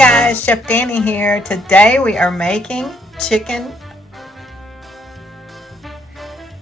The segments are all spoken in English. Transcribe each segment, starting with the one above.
guys, Chef Danny here. Today we are making chicken.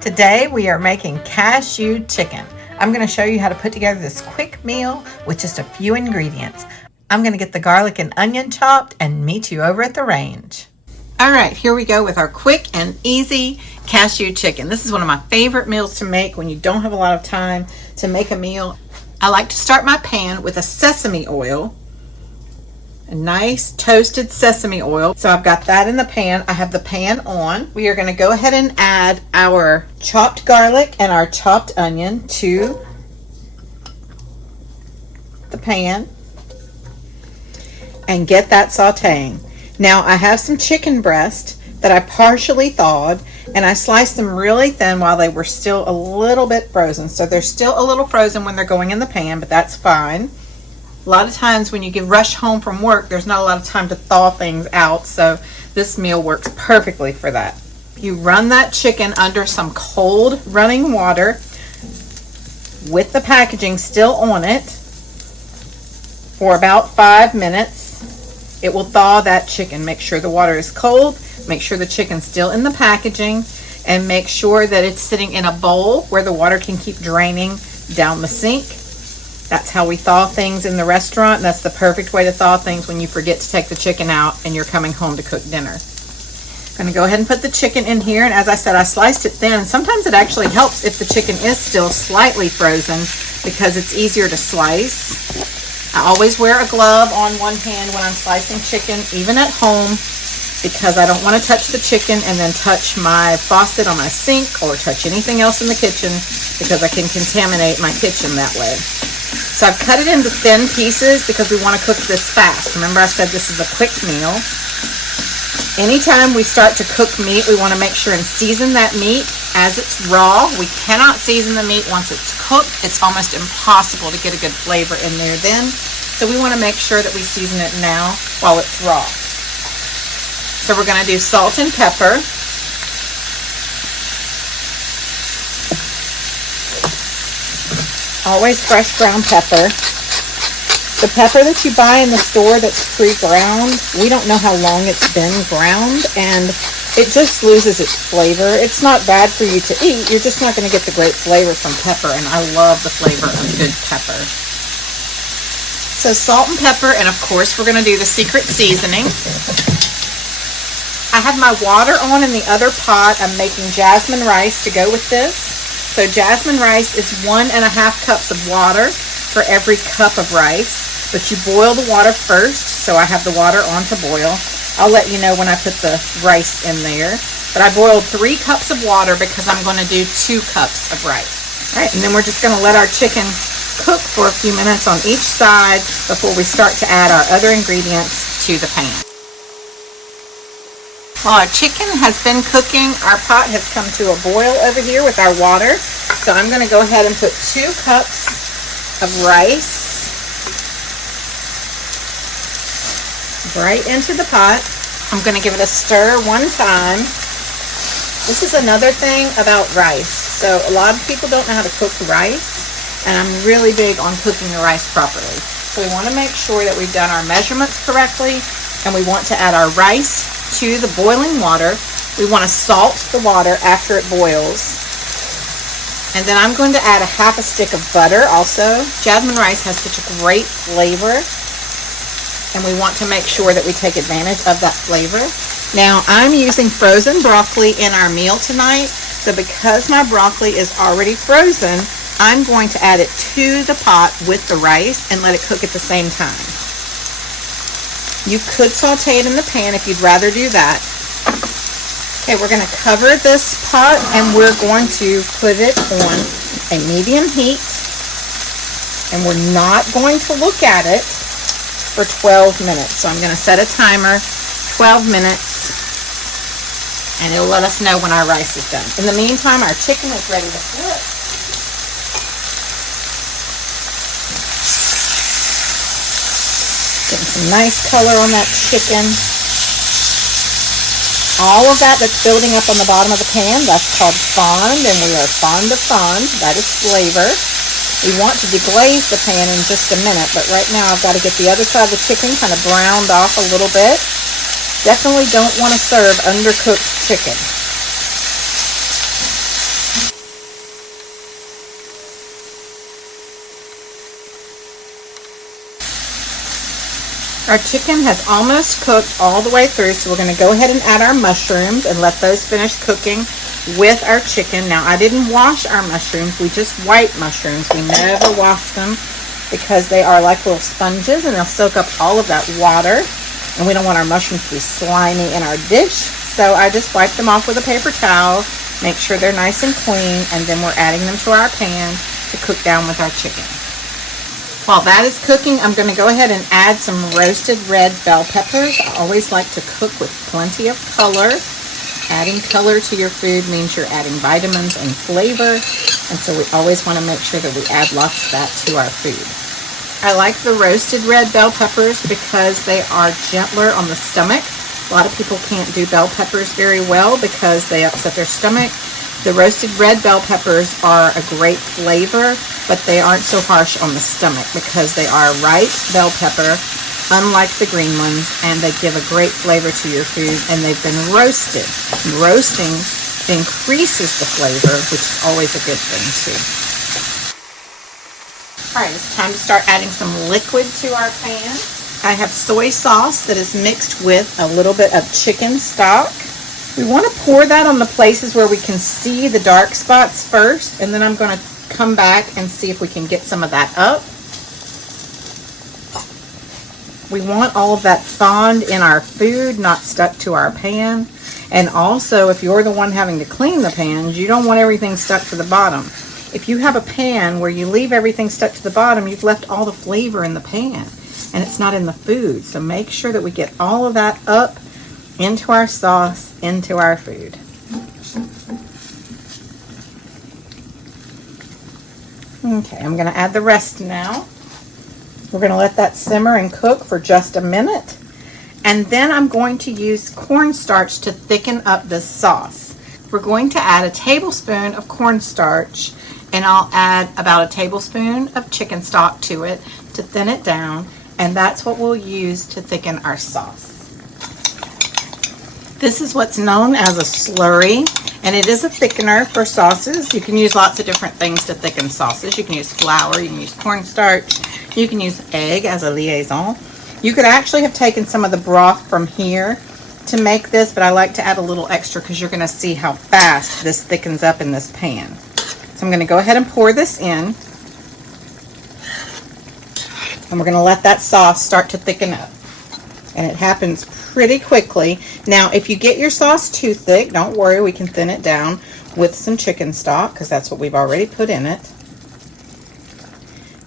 Today we are making cashew chicken. I'm going to show you how to put together this quick meal with just a few ingredients. I'm going to get the garlic and onion chopped and meet you over at the range. All right, here we go with our quick and easy cashew chicken. This is one of my favorite meals to make when you don't have a lot of time to make a meal. I like to start my pan with a sesame oil. A nice toasted sesame oil. So I've got that in the pan. I have the pan on. We are going to go ahead and add our chopped garlic and our chopped onion to the pan and get that sauteing. Now I have some chicken breast that I partially thawed, and I sliced them really thin while they were still a little bit frozen. So they're still a little frozen when they're going in the pan, but that's fine. A lot of times when you rush home from work, there's not a lot of time to thaw things out, so this meal works perfectly for that. You run that chicken under some cold running water with the packaging still on it for about 5 minutes. It will thaw that chicken. Make sure the water is cold, make sure the chicken's still in the packaging, and make sure that it's sitting in a bowl where the water can keep draining down the sink. That's how we thaw things in the restaurant. That's the perfect way to thaw things when you forget to take the chicken out and you're coming home to cook dinner. I'm going to go ahead and put the chicken in here, and as I said, I sliced it thin. Sometimes it actually helps if the chicken is still slightly frozen because it's easier to slice. I always wear a glove on one hand when I'm slicing chicken, even at home, because I don't want to touch the chicken and then touch my faucet on my sink or touch anything else in the kitchen, because I can contaminate my kitchen that way. So I've cut it into thin pieces because we want to cook this fast. Remember, I said this is a quick meal. Anytime we start to cook meat, we want to make sure and season that meat as it's raw. We cannot season the meat once it's cooked. It's almost impossible to get a good flavor in there then. So we want to make sure that we season it now while it's raw. So we're going to do salt and pepper. Always fresh ground pepper. The pepper that you buy in the store that's pre-ground, we don't know how long it's been ground, and it just loses its flavor. It's not bad for you to eat. You're just not going to get the great flavor from pepper, and I love the flavor of good pepper. So salt and pepper, and of course we're going to do the secret seasoning. I have my water on in the other pot. I'm making jasmine rice to go with this. So jasmine rice is 1.5 cups of water for every cup of rice, but you boil the water first, so I have the water on to boil. I'll let you know when I put the rice in there, but I boiled 3 cups of water because I'm going to do 2 cups of rice. All right, and then we're just going to let our chicken cook for a few minutes on each side before we start to add our other ingredients to the pan. While our chicken has been cooking, our pot has come to a boil over here with our water. So I'm going to go ahead and put 2 cups of rice right into the pot. I'm going to give it a stir one time. This is another thing about rice. So a lot of people don't know how to cook rice, and I'm really big on cooking the rice properly. So we want to make sure that we've done our measurements correctly, and we want to add our rice to the boiling water. We want to salt the water after it boils. And then I'm going to add a half a stick of butter also. Jasmine rice has such a great flavor, and we want to make sure that we take advantage of that flavor. Now I'm using frozen broccoli in our meal tonight, so because my broccoli is already frozen, I'm going to add it to the pot with the rice and let it cook at the same time. You could saute it in the pan if you'd rather do that. Okay, we're going to cover this pot and we're going to put it on a medium heat, and we're not going to look at it for 12 minutes. So I'm going to set a timer, 12 minutes, and it'll let us know when our rice is done. In the meantime, our chicken is ready to flip. Getting some nice color on that chicken. All of that that's building up on the bottom of the pan, that's called fond, and we are fond of fond. That is flavor. We want to deglaze the pan in just a minute, but right now I've got to get the other side of the chicken kind of browned off a little bit. Definitely don't want to serve undercooked chicken. Our chicken has almost cooked all the way through, so we're going to go ahead and add our mushrooms and let those finish cooking with our chicken. Now, I didn't wash our mushrooms. We just white mushrooms. We never wash them because they are like little sponges and they'll soak up all of that water. And we don't want our mushrooms to be slimy in our dish. So I just wipe them off with a paper towel, make sure they're nice and clean, and then we're adding them to our pan to cook down with our chicken. While that is cooking, I'm going to go ahead and add some roasted red bell peppers. I always like to cook with plenty of color. Adding color to your food means you're adding vitamins and flavor, and so we always want to make sure that we add lots of that to our food. I like the roasted red bell peppers because they are gentler on the stomach. A lot of people can't do bell peppers very well because they upset their stomach. The roasted red bell peppers are a great flavor, but they aren't so harsh on the stomach because they are ripe bell pepper, unlike the green ones, and they give a great flavor to your food, and they've been roasted. Roasting increases the flavor, which is always a good thing too. All right, it's time to start adding some liquid to our pan. I have soy sauce that is mixed with a little bit of chicken stock. We want to pour that on the places where we can see the dark spots first, and then I'm going to come back and see if we can get some of that up. We want all of that fond in our food, not stuck to our pan. And also, if you're the one having to clean the pans, you don't want everything stuck to the bottom. If you have a pan where you leave everything stuck to the bottom, you've left all the flavor in the pan, and it's not in the food. So make sure that we get all of that up into our sauce, into our food. Okay, I'm going to add the rest now. We're going to let that simmer and cook for just a minute. And then I'm going to use cornstarch to thicken up this sauce. We're going to add a tablespoon of cornstarch, and I'll add about a tablespoon of chicken stock to it to thin it down, and that's what we'll use to thicken our sauce. This is what's known as a slurry, and it is a thickener for sauces. You can use lots of different things to thicken sauces. You can use flour, you can use cornstarch, you can use egg as a liaison. You could actually have taken some of the broth from here to make this, but I like to add a little extra because you're going to see how fast this thickens up in this pan. So I'm going to go ahead and pour this in, and we're going to let that sauce start to thicken up. And it happens pretty quickly. Now, if you get your sauce too thick, don't worry, we can thin it down with some chicken stock because that's what we've already put in it.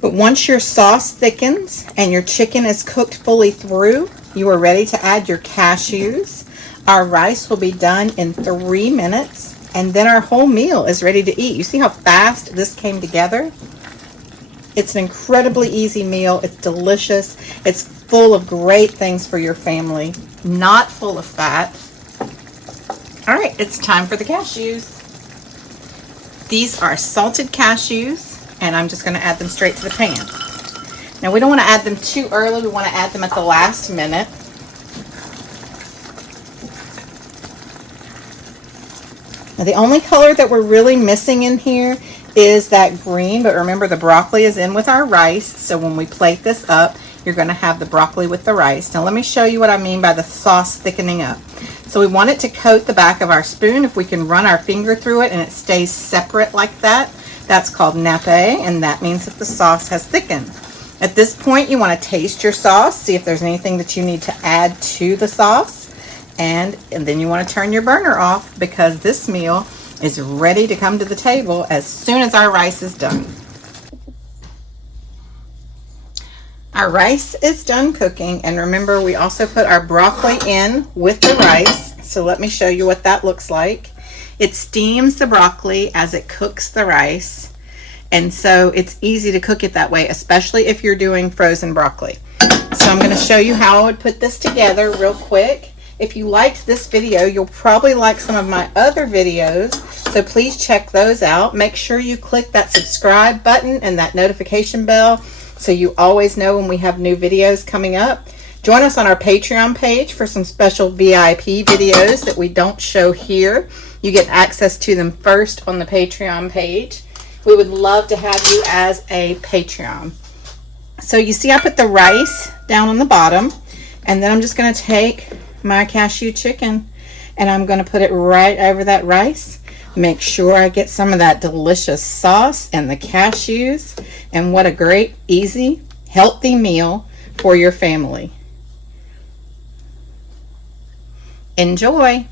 But once your sauce thickens and your chicken is cooked fully through, you are ready to add your cashews. Our rice will be done in 3 minutes, and then our whole meal is ready to eat. You see how fast this came together? It's an incredibly easy meal. It's delicious. It's full of great things for your family, not full of fat. All right, it's time for the cashews. These are salted cashews, and I'm just going to add them straight to the pan. Now, we don't want to add them too early. We want to add them at the last minute. Now, the only color that we're really missing in here is that green, but remember the broccoli is in with our rice, so when we plate this up, you're going to have the broccoli with the rice. Now let me show you what I mean by the sauce thickening up. So we want it to coat the back of our spoon. If we can run our finger through it and it stays separate like that, that's called nappe, and that means that the sauce has thickened. At this point, you want to taste your sauce, see if there's anything that you need to add to the sauce, and then you want to turn your burner off because this meal is ready to come to the table as soon as our rice is done. Our rice is done cooking, and remember we also put our broccoli in with the rice, so let me show you what that looks like. It steams the broccoli as it cooks the rice, and so it's easy to cook it that way, especially if you're doing frozen broccoli. So I'm going to show you how I would put this together real quick. If you liked this video, you'll probably like some of my other videos So please check those out. Make sure you click that subscribe button and that notification bell so you always know when we have new videos coming up. Join us on our Patreon page for some special VIP videos that we don't show here. You get access to them first on the Patreon page. We would love to have you as a Patreon. So you see I put the rice down on the bottom, and then I'm just going to take my cashew chicken and I'm going to put it right over that rice. Make sure I get some of that delicious sauce and the cashews, and what a great, easy, healthy meal for your family. Enjoy!